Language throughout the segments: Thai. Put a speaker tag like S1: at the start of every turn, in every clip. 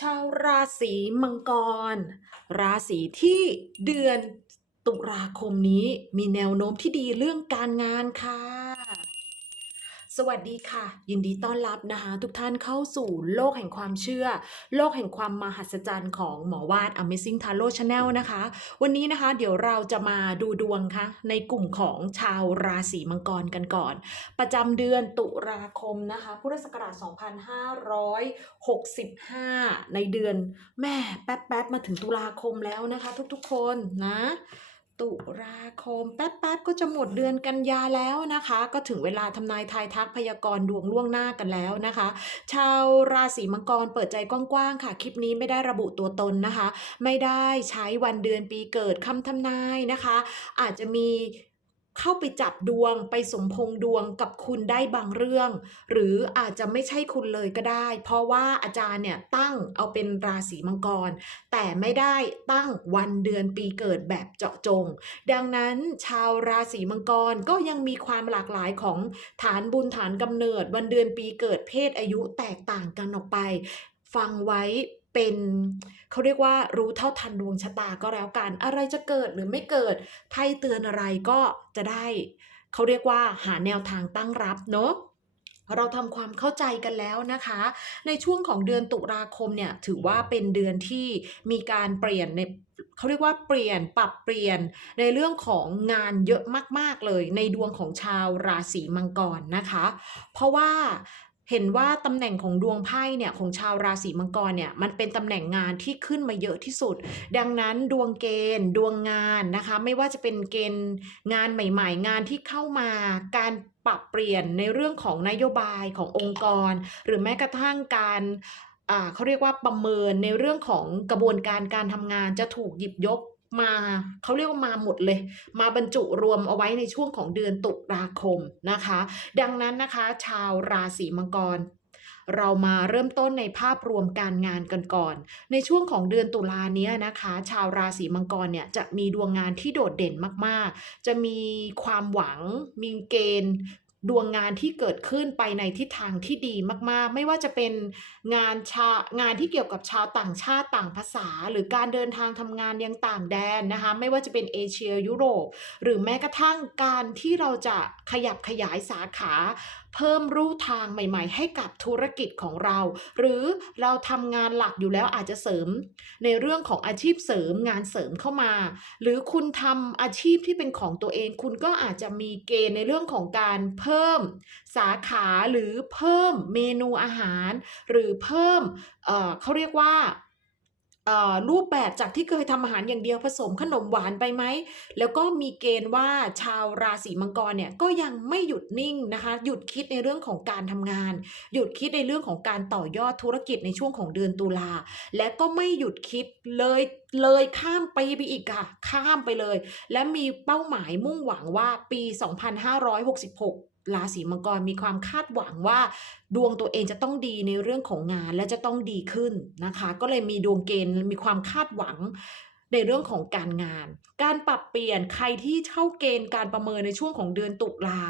S1: ชาวราศีมังกร ราศีที่เดือนตุลาคมนี้มีแนวโน้มที่ดีเรื่องการงานค่ะ สวัสดีค่ะ ยินดีต้อนรับนะคะ ทุกท่านเข้าสู่โลกแห่งความเชื่อ โลกแห่งความมหัศจรรย์ของหมอวาด Amazing Tarot Channel นะคะ วันนี้นะคะ เดี๋ยวเราจะมาดูดวงค่ะ ในกลุ่มของชาวราศีมังกรกันก่อน ประจำเดือนตุลาคมนะคะ พุทธศักราช 2565 ในเดือนแม่แป๊บๆ มาถึงตุลาคมแล้วนะคะ ทุกๆคนนะ ตุลาคม แป๊บๆก็จะหมดเดือนกันยาแล้วนะคะ ก็ถึงเวลาทำนายทายทักพยากรณ์ดวงล่วงหน้ากันแล้วนะคะ ชาวราศีมังกรเปิดใจกว้างๆค่ะ คลิปนี้ไม่ได้ระบุตัวตนนะคะ ไม่ได้ใช้วันเดือนปีเกิดคำทำนายนะคะ อาจจะมี เข้าไปจับดวงไปสมพงดวงกับคุณได้บางเรื่อง หรืออาจจะไม่ใช่คุณเลยก็ได้ เพราะว่าอาจารย์เนี่ยตั้งเอาเป็นราศีมังกร แต่ไม่ได้ตั้งวันเดือนปีเกิดแบบเจาะจง ดังนั้นชาวราศีมังกรก็ยังมีความหลากหลายของฐานบุญฐานกำเนิดวันเดือนปีเกิดเพศอายุแตกต่างกันออกไป ฟังไว้ เป็นเขาเรียกว่ารู้เท่าทันดวงชะตาก็แล้วกัน อะไรจะเกิดหรือไม่เกิดไพ่เตือนอะไรก็จะได้ เขาเรียกว่าหาแนวทางตั้งรับเนาะเราทำความเข้าใจกันแล้วนะคะ ในช่วงของเดือนตุลาคมเนี่ยถือว่าเป็นเดือนที่มีการเปลี่ยนในเขาเรียกว่าเปลี่ยนปรับเปลี่ยนในเรื่องของงานเยอะมาก ๆ เลยในดวงของชาวราศีมังกรนะคะ เพราะว่า เห็นว่าตำแหน่งของดวงไพ่เนี่ยของชาวราศีมังกรเนี่ยมันเป็นตำแหน่งงานที่ขึ้นมาเยอะที่สุด ดังนั้นดวงเกณฑ์ ดวงงานนะคะ ไม่ว่าจะเป็นเกณฑ์งานใหม่ ๆ งานที่เข้ามาการปรับเปลี่ยนในเรื่องของนโยบายขององค์กร หรือแม้กระทั่งการอ่าเขาเรียกว่าประเมินในเรื่องของกระบวนการการทำงานจะถูกหยิบยก มาเขาเรียกว่ามาหมดเลย มาบรรจุรวมเอาไว้ในช่วงของเดือนตุลาคมนะคะ ดังนั้นนะคะ ชาวราศีมังกรเรามาเริ่มต้นในภาพรวมการงานกันก่อน ในช่วงของเดือนตุลาเนี้ยนะคะ ชาวราศีมังกรเนี่ยจะมีดวงงานที่โดดเด่นมากๆ จะมีความหวัง มีเกณฑ์ ดวงงานที่เกิดขึ้นไปในทิศทางที่ดีมากๆ ไม่ว่าจะเป็นงานชางานที่เกี่ยวกับชาวต่างชาติต่างภาษา หรือการเดินทางทำงานยังต่างแดนนะคะไม่ว่าจะเป็นเอเชียยุโรป หรือแม้กระทั่งการที่เราจะขยับขยายสาขาเพิ่มรูทางใหม่ ๆ ให้กับธุรกิจของเรา หรือเราทำงานหลักอยู่แล้วอาจจะเสริม ในเรื่องของอาชีพเสริมงานเสริมเข้ามา หรือคุณทำอาชีพที่เป็นของตัวเอง คุณก็อาจจะมีเกณฑ์ในเรื่องของการเพิ่มสาขาหรือเพิ่มเมนูอาหาร หรือเพิ่มเอ่อเขาเรียกว่า รูปแบบจากที่เคยทำอาหารอย่างเดียวผสมขนมหวานไปไหม แล้วก็มีเกณฑ์ว่าชาวราศีมังกรเนี่ยก็ยังไม่หยุดนิ่งนะคะ หยุดคิดในเรื่องของการทำงาน หยุดคิดในเรื่องของการต่อยอดธุรกิจในช่วงของเดือนตุลา และก็ไม่หยุดคิดเลยเลยข้ามปีไปอีกค่ะ ข้ามไปเลย และมีเป้าหมายมุ่งหวังว่าปี 2566 ราศีมังกรมีความคาดหวังว่า ดวงตัวเองจะต้องดีในเรื่องของงานและจะต้องดีขึ้นนะคะ ก็เลยมีดวงเกณฑ์มีความคาดหวัง ในเรื่องของการงาน การปรับเปลี่ยนใครที่เข้าเกณฑ์การประเมินในช่วงของเดือนตุลา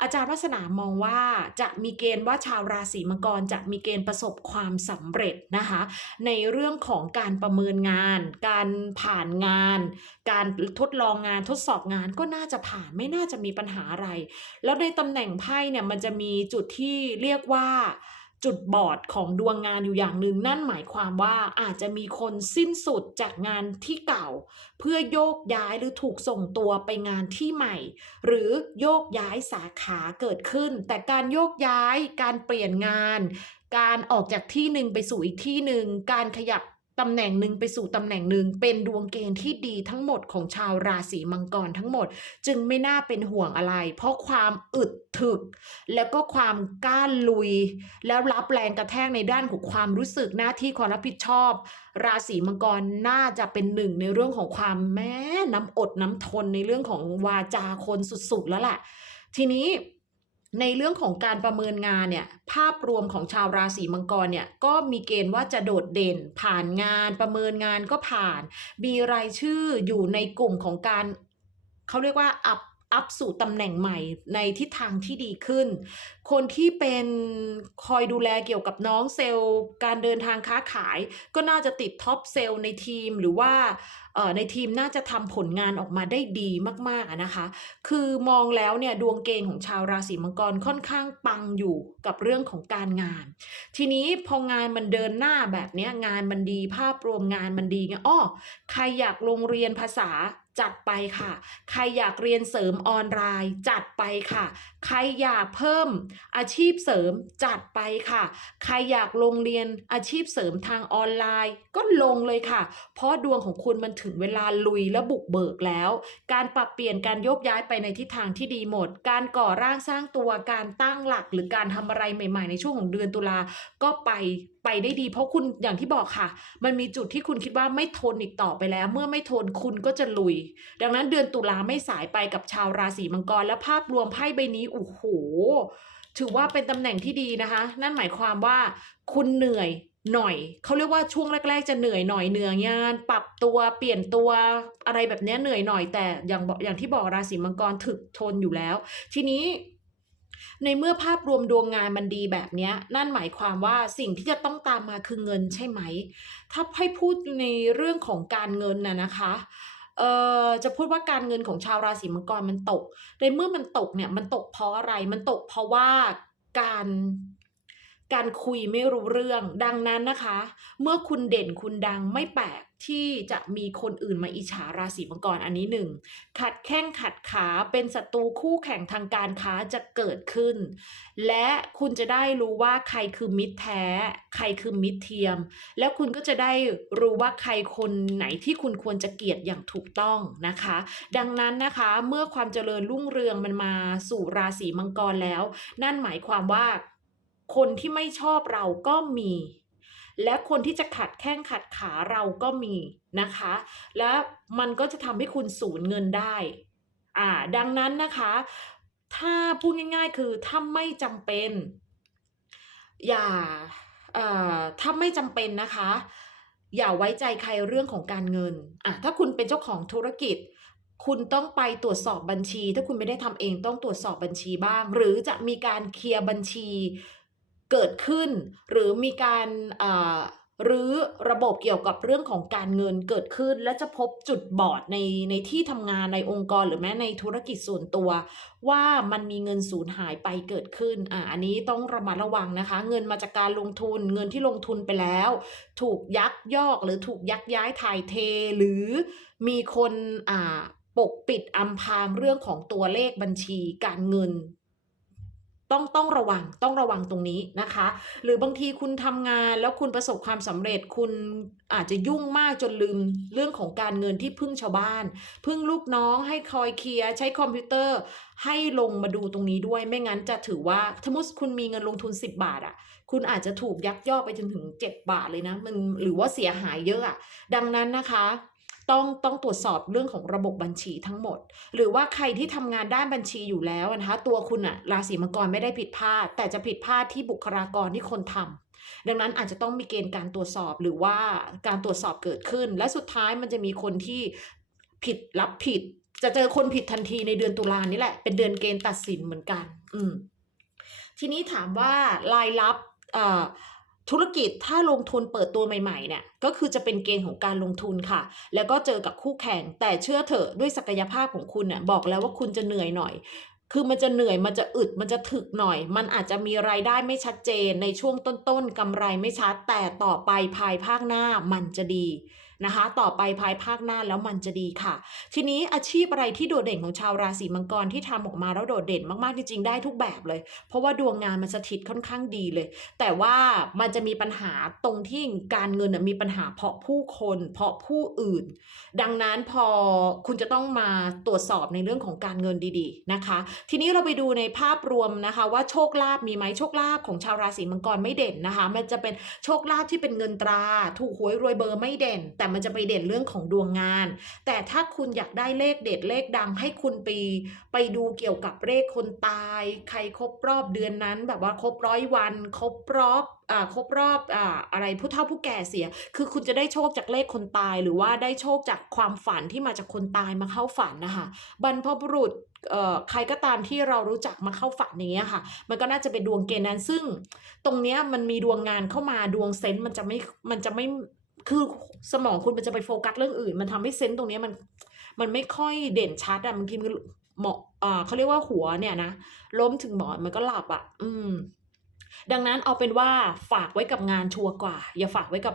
S1: อาจารย์วัฒนามองว่าจะมีเกณฑ์ว่าชาวราศีมังกรจะมีเกณฑ์ประสบความสำเร็จนะคะในเรื่องของการประเมินงาน การผ่านงาน การทดลองงานทดสอบงานก็น่าจะผ่านไม่น่าจะมีปัญหาอะไร แล้วในตำแหน่งไพ่เนี่ยมันจะมีจุดที่เรียกว่า จุดบอดของดวงงานอยู่อย่างหนึ่งนั่นหมายความว่าอาจจะมีคนสิ้นสุดจากงานที่เก่า เพื่อโยกย้ายหรือถูกส่งตัวไปงานที่ใหม่ หรือโยกย้ายสาขาเกิดขึ้น แต่การโยกย้ายการเปลี่ยนงาน การออกจากที่หนึ่งไปสู่อีกที่หนึ่งการขยับ ตำแหน่งหนึ่งไปสู่ตำแหน่งหนึ่งเป็นดวงเกณฑ์ที่ดีทั้งหมดของชาวราศีมังกรทั้งหมด จึงไม่น่าเป็นห่วงอะไร เพราะความอึดถึก แล้วก็ความกล้าลุย แล้วรับแรงกระแทกในด้านของความรู้สึกหน้าที่ความรับผิดชอบ ราศีมังกรน่าจะเป็นหนึ่งในเรื่องของความแม้น้ำอดน้ำทนในเรื่องของวาจาคนสุดๆแล้วแหละทีนี้ ในเรื่องของการประเมินงานเนี่ยภาพรวมของชาวราศีมังกรเนี่ยก็มีเกณฑ์ว่าจะโดดเด่นผ่านงานประเมินงานก็ผ่าน มีรายชื่ออยู่ในกลุ่มของการเขาเรียกว่าอัพ อัพสู่ตำแหน่งใหม่ในทิศทางที่ดีขึ้น คนที่เป็นคอยดูแลเกี่ยวกับน้องเซลล์ การเดินทางค้าขาย ก็น่าจะติดท็อปเซลล์ในทีมหรือว่าเอ่อในทีมน่าจะทำผลงานออกมาได้ดีมากๆนะคะ คือมองแล้วเนี่ยดวงเกณฑ์ของชาวราศีมังกรค่อนข้างปังอยู่กับเรื่องของการงาน ทีนี้พองานมันเดินหน้าแบบนี้งานมันดีภาพรวมงานมันดีไงอ้อใครอยากลงเรียนภาษา จัดไปค่ะ ใครอยากเรียนเสริมออนไลน์ จัดไปค่ะ ใครอยากเพิ่มอาชีพเสริม จัดไปค่ะ ใครอยากลงเรียนอาชีพเสริมทางออนไลน์ ก็ลงเลยค่ะ เพราะดวงของคุณมันถึงเวลาลุยและบุกเบิกแล้ว การปรับเปลี่ยนการโยกย้ายไปในทิศทางที่ดีหมด การก่อร่างสร้างตัว การตั้งหลักหรือการทำอะไรใหม่ ๆ ในช่วงของเดือนตุลาก็ไปไปได้ดี เพราะคุณอย่างที่บอกค่ะ มันมีจุดที่คุณคิดว่าไม่ทนอีกต่อไปแล้ว เมื่อไม่ทนคุณก็จะลุย ดังนั้นเดือนตุลาไม่สายไปกับชาวราศีมังกรและภาพรวมไพ่ใบนี้โอ้โหถือว่าเป็นตำแหน่งที่ดีนะคะ นั่นหมายความว่าคุณเหนื่อยหน่อย เขาเรียกว่าช่วงแรก ๆ จะเหนื่อยหน่อยเหนื่อยงาน ปรับตัวเปลี่ยนตัวอะไรแบบนี้เหนื่อยหน่อย แต่อย่างอย่างที่บอกราศีมังกรถึกทนอยู่แล้ว ทีนี้ ในเมื่อภาพรวมดวงงานมันดีแบบนี้นั่นหมายความว่าสิ่งที่จะต้องตามมาคือเงินใช่ไหม ถ้าให้พูดในเรื่องของการเงินน่ะนะคะเอ่อจะพูดว่าการเงินของชาวราศีมังกรมันตกในเมื่อมันตกเนี่ยมันตกเพราะอะไรมันตกเพราะว่าการ การคุยไม่รู้เรื่อง ดังนั้นนะคะ เมื่อคุณเด่นคุณดังไม่แปลกที่จะมีคนอื่นมาอิจฉาราศีมังกรอันนี้หนึ่งขัดแข้งขัดขาเป็นศัตรูคู่แข่งทางการค้าจะเกิดขึ้น และคุณจะได้รู้ว่าใครคือมิตรแท้ ใครคือมิตรเทียม แล้วคุณก็จะได้รู้ว่าใครคนไหนที่คุณควรจะเกลียดอย่างถูกต้องนะคะ ดังนั้นนะคะเมื่อความเจริญรุ่งเรืองมันมาสู่ราศีมังกรแล้ว นั่นหมายความว่า คนที่ไม่ชอบเราก็มี และคนที่จะขัดแข้งขัดขาเราก็มีนะคะ และมันก็จะทำให้คุณสูญเงินได้อ่าดังนั้นนะคะ ถ้าพูดง่าย ๆ คือถ้าไม่จำเป็น อย่าเอ่อถ้าไม่จำเป็นนะคะ อย่าไว้ใจใครเรื่องของการเงินอะถ้าคุณเป็นเจ้าของธุรกิจ คุณต้องไปตรวจสอบบัญชี ถ้าคุณไม่ได้ทำเองต้องตรวจสอบบัญชีบ้าง หรือจะมีการเคลียร์บัญชี เกิดขึ้น หรือมีการอ่าหรือระบบเกี่ยวกับเรื่องของการเงินเกิดขึ้น และจะพบจุดบอดในในที่ทำงานในองค์กรหรือแม้ในธุรกิจส่วนตัว ว่ามันมีเงินสูญหายไปเกิดขึ้นอ่าอันนี้ต้องระมัดระวังนะคะ เงินมาจากการลงทุนเงินที่ลงทุนไปแล้ว ถูกยักยอกหรือถูกยักย้ายถ่ายเท หรือมีคนอ่าปกปิดอำพรางเรื่องของตัวเลขบัญชีการเงิน ต้องต้องระวังต้องระวังตรงนี้นะคะ หรือบางทีคุณทำงานแล้วคุณประสบความสำเร็จคุณอาจจะยุ่งมากจนลืมเรื่องของการเงินที่พึ่งชาวบ้าน พึ่งลูกน้องให้คอยเคลียร์ใช้คอมพิวเตอร์ ให้ลงมาดูตรงนี้ด้วย ไม่งั้นจะถือว่าสมมติคุณมีเงินลงทุน 10 บาทอะ่ะ คุณอาจจะถูกยักยอกไปจนถึง 7 บาทเลยนะมันหรือว่าเสียหายเยอะอะ่ะดังนั้นนะคะ ต้องต้องตรวจสอบเรื่องของระบบบัญชีทั้งหมด หรือว่าใครที่ทำงานด้านบัญชีอยู่แล้วนะคะตัวคุณอะราศีมังกรไม่ได้ผิดพลาด แต่จะผิดพลาดที่บุคลากรที่คนทำดังนั้นอาจจะต้องมีเกณฑ์การตรวจสอบหรือว่าการตรวจสอบเกิดขึ้น และสุดท้ายมันจะมีคนที่ผิดรับผิด จะเจอคนผิดทันทีในเดือนตุลานี่แหละ เป็นเดือนเกณฑ์ตัดสินเหมือนกัน อืมทีนี้ถามว่ารายรับเอ่อ ธุรกิจถ้าลงทุนเปิดตัวใหม่ๆเนี่ยก็คือจะเป็นเกณฑ์ของการลงทุนค่ะ แล้วก็เจอกับคู่แข่ง แต่เชื่อเถอะด้วยศักยภาพของคุณเนี่ยบอกแล้วว่าคุณจะเหนื่อยหน่อย คือมันจะเหนื่อยมันจะอึดมันจะถึกหน่อย มันอาจจะมีรายได้ไม่ชัดเจนในช่วงต้นๆกำไรไม่ชัดแต่ต่อไปภายภาคหน้ามันจะดี นะคะ ต่อไปภายภาคหน้าแล้วมันจะดีค่ะ ทีนี้อาชีพอะไรที่โดดเด่นของชาวราศีมังกรที่ทำออกมาแล้วโดดเด่นมากๆจริงๆได้ทุกแบบเลย เพราะว่าดวงงานมันสถิตค่อนข้างดีเลย แต่ว่ามันจะมีปัญหาตรงที่การเงินมีปัญหาเพราะผู้คน เพราะผู้อื่น ดังนั้นพอคุณจะต้องมาตรวจสอบในเรื่องของการเงินดีๆนะคะ ทีนี้เราไปดูในภาพรวมนะคะว่าโชคลาภมีไหมโชคลาภของชาวราศีมังกรไม่เด่นนะคะ มันจะเป็นโชคลาภที่เป็นเงินตรา ถูกหวยรวยเบอร์ไม่เด่น แต่มันจะไปเด่นเรื่องของดวงงาน แต่ถ้าคุณอยากได้เลขเด็ดเลขดังให้คุณไปไปดูเกี่ยวกับเลขคนตาย ใครครบรอบเดือนนั้น แบบว่าครบร้อยวัน ครบรอบอ่าครบรอบอ่าอะไรผู้เฒ่าผู้แก่เสีย คือคุณจะได้โชคจากเลขคนตาย หรือว่าได้โชคจากความฝันที่มาจากคนตายมาเข้าฝันนะคะบรรพบุรุษเอ่อใครก็ตามที่เรารู้จักมาเข้าฝันอย่างเงี้ยค่ะ มันก็น่าจะเป็นดวงเกณฑ์นั้นซึ่ง ตรงเนี้ยมันมีดวงงานเข้ามาดวงเซนต์มันจะไม่มันจะไม่ คือสมองคุณมันจะไปโฟกัสเรื่องอื่น มันทำให้เซนต์ตรงนี้มัน มันไม่ค่อยเด่นชัดอะบางทีมันเหมาะอ่าเขาเรียกว่าหัวเนี่ยนะล้มถึงหมอนมันก็หลับอะอืม ดังนั้นเอาเป็นว่าฝากไว้กับงานชัวร์กว่า อย่าฝากไว้กับ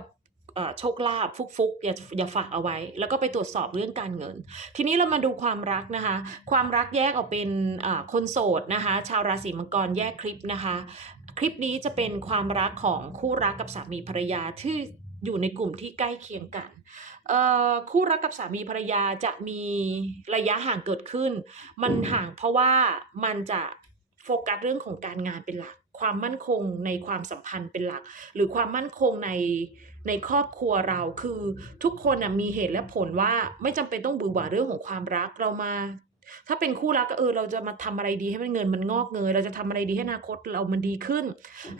S1: อ่อโชคลาภฟุกๆอย่าอย่าฝากเอาไว้ แล้วก็ไปตรวจสอบเรื่องการเงิน ทีนี้เรามาดูความรักนะคะ ความรักแยกออกเป็นอ่าคนโสดนะคะ ชาวราศีมังกรแยกคลิปนะคะ คลิปนี้จะเป็นความรักของคู่รักกับสามีภรรยาที่ อยู่ในกลุ่มที่ใกล้เคียงกันเอ่อคู่รักกับสามีภรรยาจะมีระยะห่างเกิดขึ้น มันห่างเพราะว่ามันจะโฟกัสเรื่องของการงานเป็นหลัก ความมั่นคงในความสัมพันธ์เป็นหลัก หรือความมั่นคงในในครอบครัวเราคือทุกคนนะมีเหตุและผลว่าไม่จำเป็นต้องบือหวาเรื่องของความรักเรามา ถ้าเป็นคู่รักก็เออเราจะมาทำอะไรดีให้มันเงินมันงอกเงย เราจะทำอะไรดีให้อนาคตเรามันดีขึ้น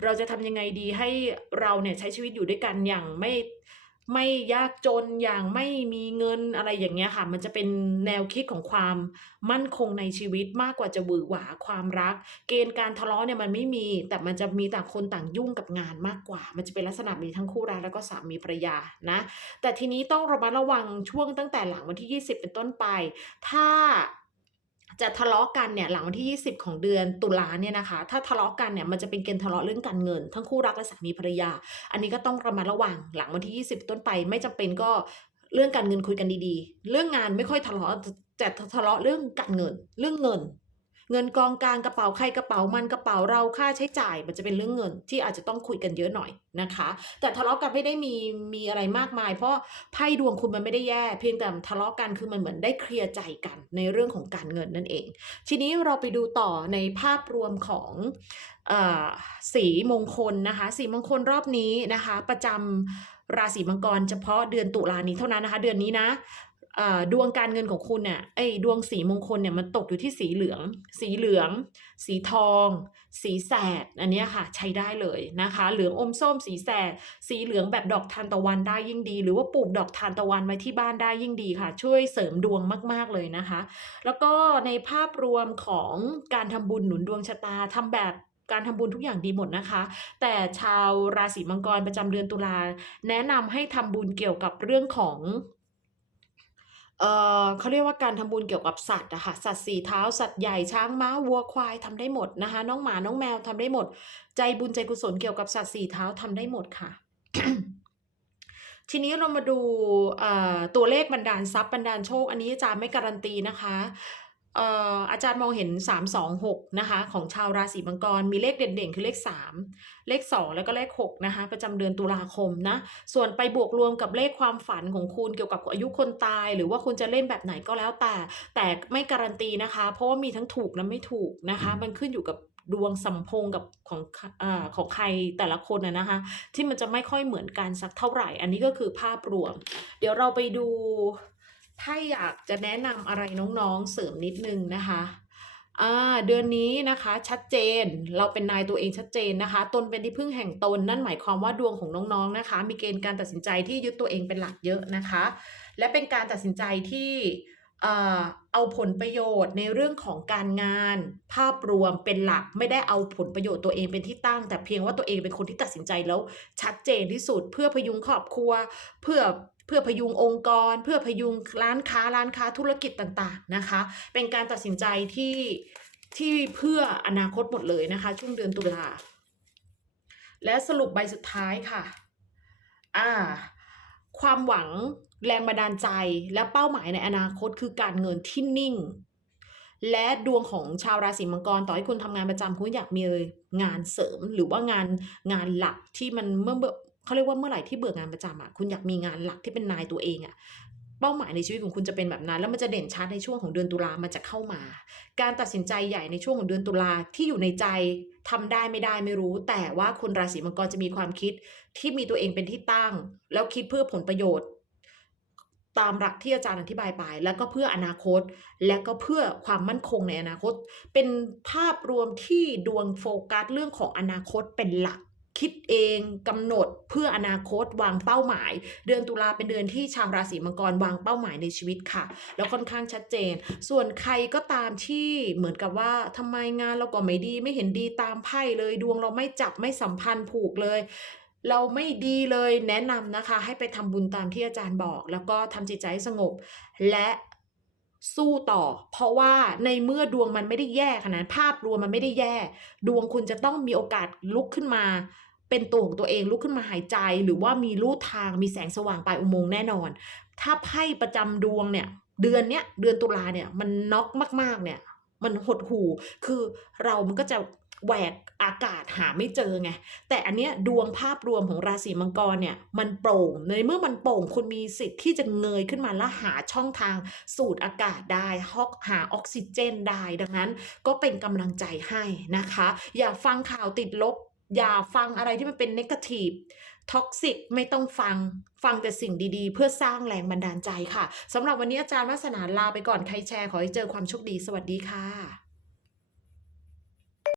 S1: เราจะทำยังไงดีให้เราเนี่ยใช้ชีวิตอยู่ด้วยกันอย่างไม่ไม่ยากจนอย่างไม่มีเงินอะไรอย่างเงี้ยค่ะ มันจะเป็นแนวคิดของความมั่นคงในชีวิตมากกว่าจะหวือหวาความรัก เกณฑ์การทะเลาะเนี่ยมันไม่มี แต่มันจะมีต่างคนต่างยุ่งกับงานมากกว่า มันจะเป็นลักษณะมีทั้งคู่รักแล้วก็สามีภรรยานะ แต่ทีนี้ต้องระมัดระวังช่วงตั้งแต่หลังวันที่ 20 เป็นต้นไป ถ้า จะทะเลาะกันเนี่ยหลังวันที่ 20 ของเดือนตุลาเนี่ยนะคะ ถ้าทะเลาะกันเนี่ยมันจะเป็นเกณฑ์ทะเลาะเรื่องการเงิน ทั้งคู่รักและสามีภรรยา อันนี้ก็ต้องระมัดระวังหลังวันที่ 20 ต้นไปไม่จำเป็นก็เรื่องการเงินคุยกันดีๆ เรื่องงานไม่ค่อยทะเลาะแต่ทะเลาะเรื่องการเงิน เรื่องเงิน เงินกองกลางกระเป๋าใครกระเป๋ามันกระเป๋าเราค่าใช้จ่าย มันจะเป็นเรื่องเงินที่อาจจะต้องคุยกันเยอะหน่อยนะคะ แต่ทะเลาะกันไม่ได้มีมีอะไรมากมาย เพราะไพ่ดวงคุณมันไม่ได้แย่เพียงแต่ทะเลาะกันคือมันเหมือนได้เคลียร์ใจกันในเรื่องของการเงินนั่นเอง ทีนี้เราไปดูต่อในภาพรวมของอสีมงคลนะคะ สีมงคลรอบนี้นะคะ ประจำราศีมังกรเฉพาะเดือนตุลานี้เท่านั้นนะคะ เดือนนี้นะ ดวงการเงินของคุณเนี่ยไอ้ยดวงสีมงคลเนี่ยมันตกอยู่ที่สีเหลือง สีเหลือง สีทอง สีแสด อันนี้ค่ะ ใช้ได้เลยนะคะ เหลืองอมส้ม สีแสด สีเหลืองแบบดอกทานตะวันได้ยิ่งดี หรือว่าปลูกดอกทานตะวันไว้ที่บ้านได้ยิ่งดีค่ะ ช่วยเสริมดวงมาก ๆเลยนะคะ แล้วก็ในภาพรวมของการทำบุญหนุนดวงชะตาทำแบบการทำบุญทุกอย่างดีหมดนะคะ แต่ชาวราศีมังกรประจำเดือนตุลาแนะนำให้ทำบุญเกี่ยวกับเรื่องของ เอ่อเขาเรียกว่าการทำบุญเกี่ยวกับสัตว์อะค่ะสัตว์สี่เท้าสัตว์ใหญ่ช้างม้าวัวควายทำได้หมดนะคะ น้องหมาน้องแมวทำได้หมด ใจบุญใจกุศลเกี่ยวกับสัตว์สี่เท้าทำได้หมดค่ะ ทีนี้เรามาดูเอ่อตัวเลขบรรดาลทรัพย์บรรดาลโชค อันนี้อาจารย์ไม่การันตีนะคะ อาจารย์มองเห็น 3 2 6 นะคะ ของชาวราศีมังกร มีเลขเด่นๆ คือเลข 3 เลข 2 แล้วก็เลข 6 นะคะ ประจำเดือนตุลาคมนะ ส่วนไปบวกรวมกับเลขความฝันของคุณเกี่ยวกับอายุคนตาย หรือว่าคุณจะเล่นแบบไหนก็แล้วแต่ แต่ไม่การันตีนะคะ เพราะว่ามีทั้งถูกและไม่ถูกนะคะ มันขึ้นอยู่กับดวงสัมพงกับของอของใครแต่ละคนนะนะคะ ที่มันจะไม่ค่อยเหมือนกันสักเท่าไหร่ อันนี้ก็คือภาพรวม เดี๋ยวเราไปดู ถ้าอยากจะแนะนำอะไรน้องๆเสริมนิดนึงนะคะอ่าเดือนนี้นะคะชัดเจนเราเป็นนายตัวเองชัดเจนนะคะ ตนเป็นที่พึ่งแห่งตนนั่นหมายความว่าดวงของน้องๆนะคะ มีเกณฑ์การตัดสินใจที่ยึดตัวเองเป็นหลักเยอะนะคะ และเป็นการตัดสินใจที่เอ่อเอาผลประโยชน์ในเรื่องของการงาน ภาพรวมเป็นหลักไม่ได้เอาผลประโยชน์ตัวเองเป็นที่ตั้ง แต่เพียงว่าตัวเองเป็นคนที่ตัดสินใจแล้วชัดเจนที่สุดเพื่อพยุงครอบครัว เพื่อ เพื่อพยุงองค์กร เพื่อพยุงร้านค้าร้านค้าธุรกิจต่างๆนะคะ เป็นการตัดสินใจที่ที่เพื่ออนาคตหมดเลยนะคะ ช่วงเดือนตุลาและสรุปใบสุดท้ายค่ะ อ่า ความหวังแรงบันดาลใจและเป้าหมายในอนาคตคือการเงินที่นิ่ง และดวงของชาวราศีมังกรต่อให้คุณทำงานประจำคุณอยากมีงานเสริมหรือว่างานงานหลักที่มันเมื่อ เขาเรียกว่าเมื่อไหร่ที่เบื่องานประจำอะคุณอยากมีงานหลักที่เป็นนายตัวเองอะเป้าหมายในชีวิตของคุณจะเป็นแบบนั้น แล้วมันจะเด่นชัดในช่วงของเดือนตุลามันจะเข้ามา การตัดสินใจใหญ่ในช่วงของเดือนตุลาที่อยู่ในใจทำได้ไม่ได้ไม่รู้ แต่ว่าคนราศีมังกรจะมีความคิดที่มีตัวเองเป็นที่ตั้ง แล้วคิดเพื่อผลประโยชน์ ตามหลักที่อาจารย์อธิบายไป แล้วก็เพื่ออนาคต และก็เพื่อความมั่นคงในอนาคต เป็นภาพรวมที่ดวงโฟกัสเรื่องของอนาคตเป็นหลัก คิดเองกำหนดเพื่ออนาคตวางเป้าหมาย เดือนตุลาเป็นเดือนที่ชาวราศีมังกรวางเป้าหมายในชีวิตค่ะ แล้วค่อนข้างชัดเจน ส่วนใครก็ตามที่เหมือนกับว่าทำไมงานเราก็ไม่ดีไม่เห็นดีตามไพ่เลยดวงเราไม่จับไม่สัมพันธ์ผูกเลยเราไม่ดีเลยแนะนำนะคะ ให้ไปทำบุญตามที่อาจารย์บอก แล้วก็ทำจิตใจสงบ และสู้ต่อ เพราะว่าในเมื่อดวงมันไม่ได้แย่ขนาดภาพรวมมันไม่ได้แย่ ดวงคุณจะต้องมีโอกาสลุกขึ้นมา เป็นตัวของตัวเองลุกขึ้นมาหายใจ หรือว่ามีลู่ทางมีแสงสว่างปลายอุโมงค์แน่นอน ถ้าไพ่ประจำดวงเนี่ย เดือนเนี้ยเดือนตุลาเนี่ยมันน็อกมากๆเนี่ย มันหดหูคือเรามันก็จะแหวกอากาศหาไม่เจอไง แต่อันเนี้ยดวงภาพรวมของราศีมังกรเนี่ย มันโปร่งในเมื่อมันโปร่งคุณมีสิทธิ์ที่จะเงยขึ้นมาแล้วหาช่องทางสูดอากาศได้ฮอกหาออกซิเจนได้ ดังนั้นก็เป็นกำลังใจให้นะคะ อย่าฟังข่าวติดลบ อย่าฟังอะไรที่มันเป็นนกาทีฟท็อกซิกไม่ต้องฟังฟังแต่สิ่งดีๆ เพื่อสร้างแรงบันดาลใจค่ะสำหรับวันนี้อาจารย์วัฒนาลาไปก่อนใครแชร์ขอให้เจอความโชคดีสวัสดีค่ะ